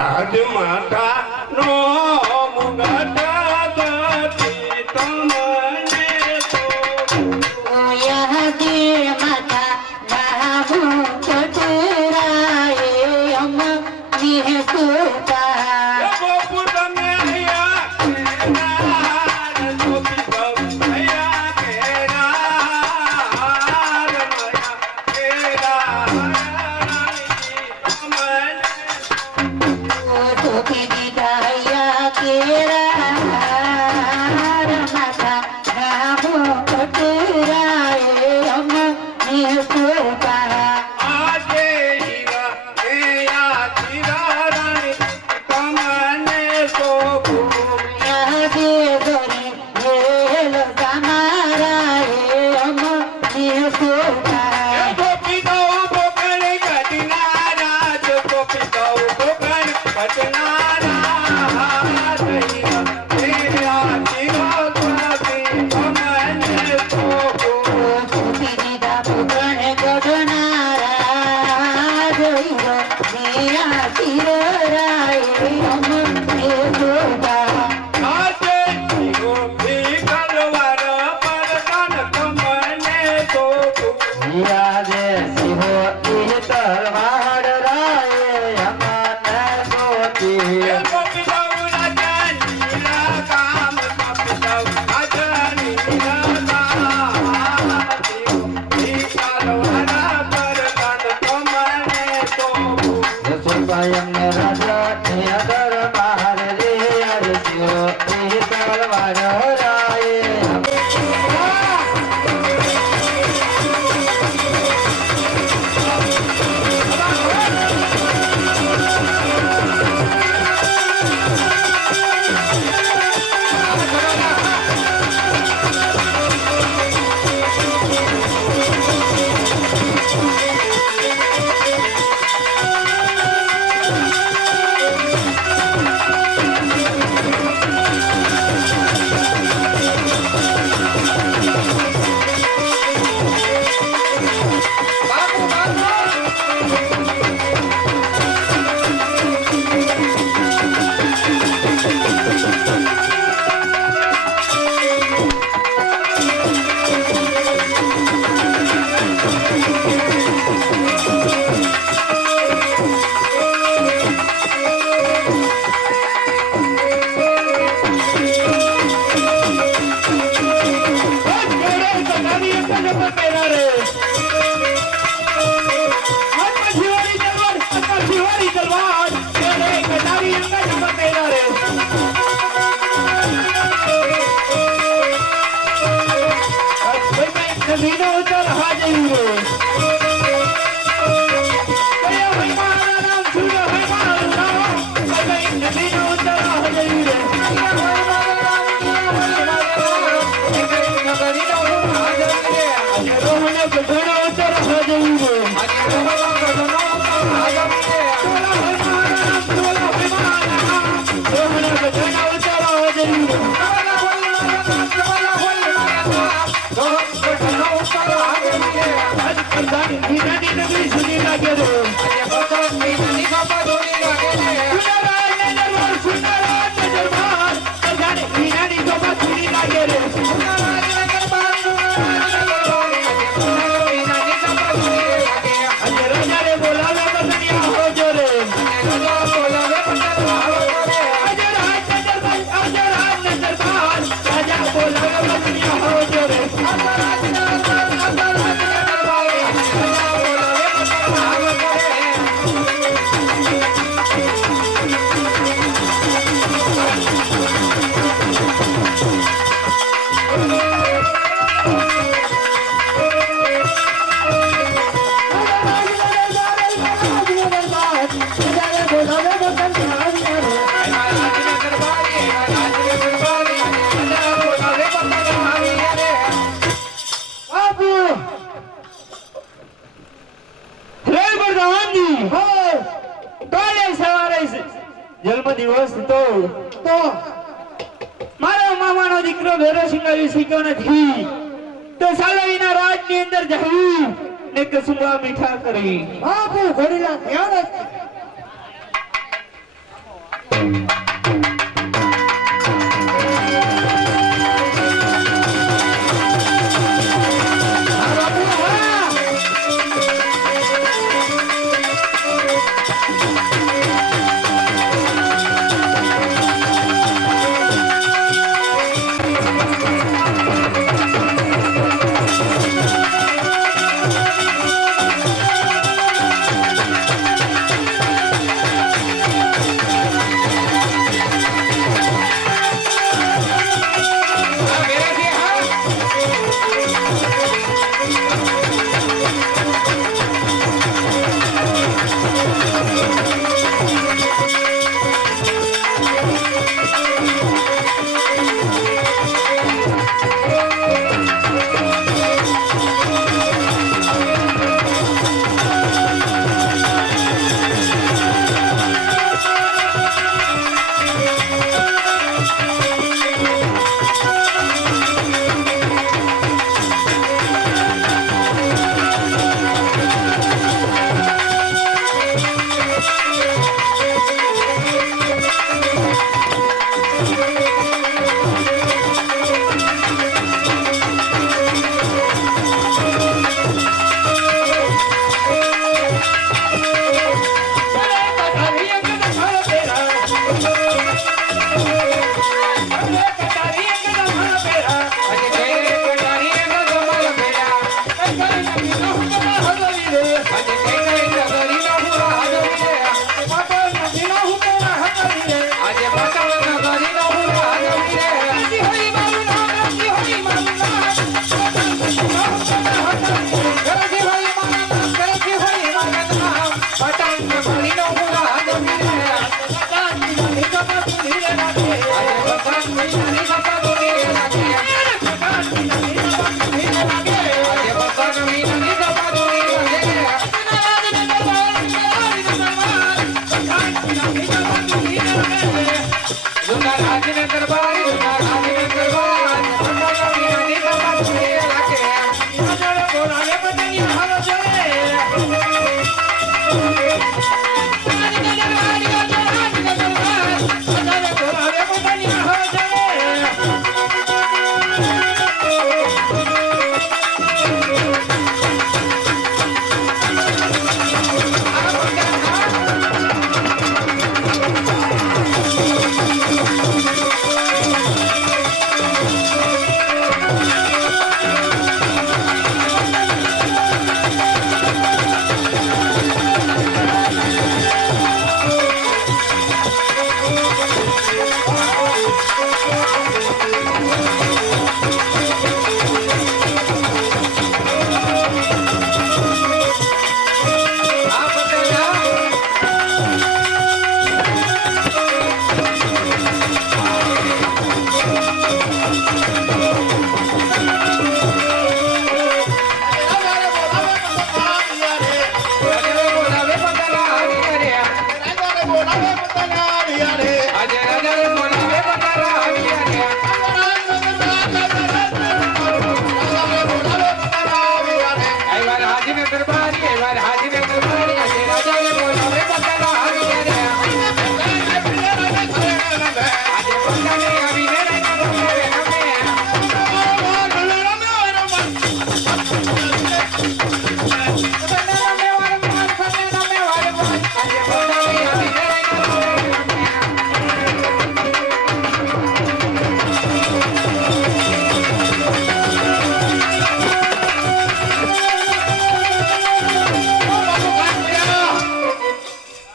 आज माता नो मुगटा गति तमने तो यह दे माता नामु कटराए हम निह सुता गोपुर में हिया नार गोपी भैया के नार मया केरा જન્મદિવસ તો મારા મામાનો દીકરો ભેરો સિંગાવી શીખ્યો નથી તો સાલાવીના રાજની અંદર જઈ ને કસુંબા મીઠા કરી બાપુ ઘડીલા ધ્યાન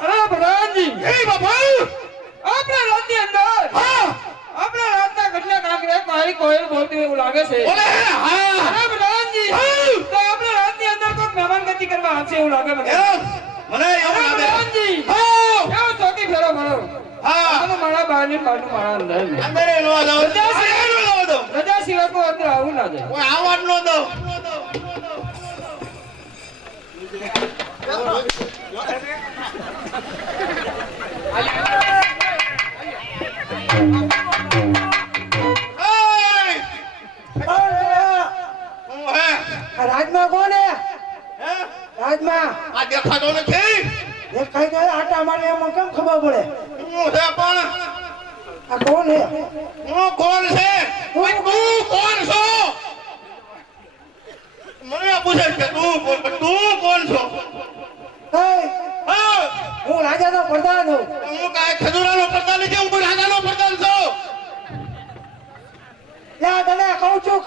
અરે ભગવાનજી, એ બાપુ આપણા રાજની અંદર આપણા રાજના કેટલાક આંકડે મારી કોયલ બોલતી એવું લાગે છે. બોલે હા અરે ભગવાનજી, તો આપણા રાજની અંદર કોઈ મહેમાન ગતિ કરવા આવશે એવું લાગે મને. મને અરે એવું લાગે ભગવાનજી, હા કેવો ચોકી ફેરો મારો. હા તમે મારા બહારની પાટું મારા અંદર. અંદર નો દો રજા સિવાય નો દો રજા સિવાય કોઈ અંદર આવું ના જાય. કોઈ આવાજ નો દો રાજમાં કોણ હે? રાજમાં આ દેખાતો નથી દેખાઈ જાય આટા મારે એમાં કેમ ખબર પડે? હું છે પણ આ કોણ હે? હું કોણ છે તું તું કોણ છો મને આ પૂછે છે તું કોણ છો hey, હા હું રાજાનો પ્રધાન છું. હું કાંઈ ખજૂરાનો પ્રધાન નથી હું કોઈ રાજાનો પ્રધાન છું લે તને કહું છું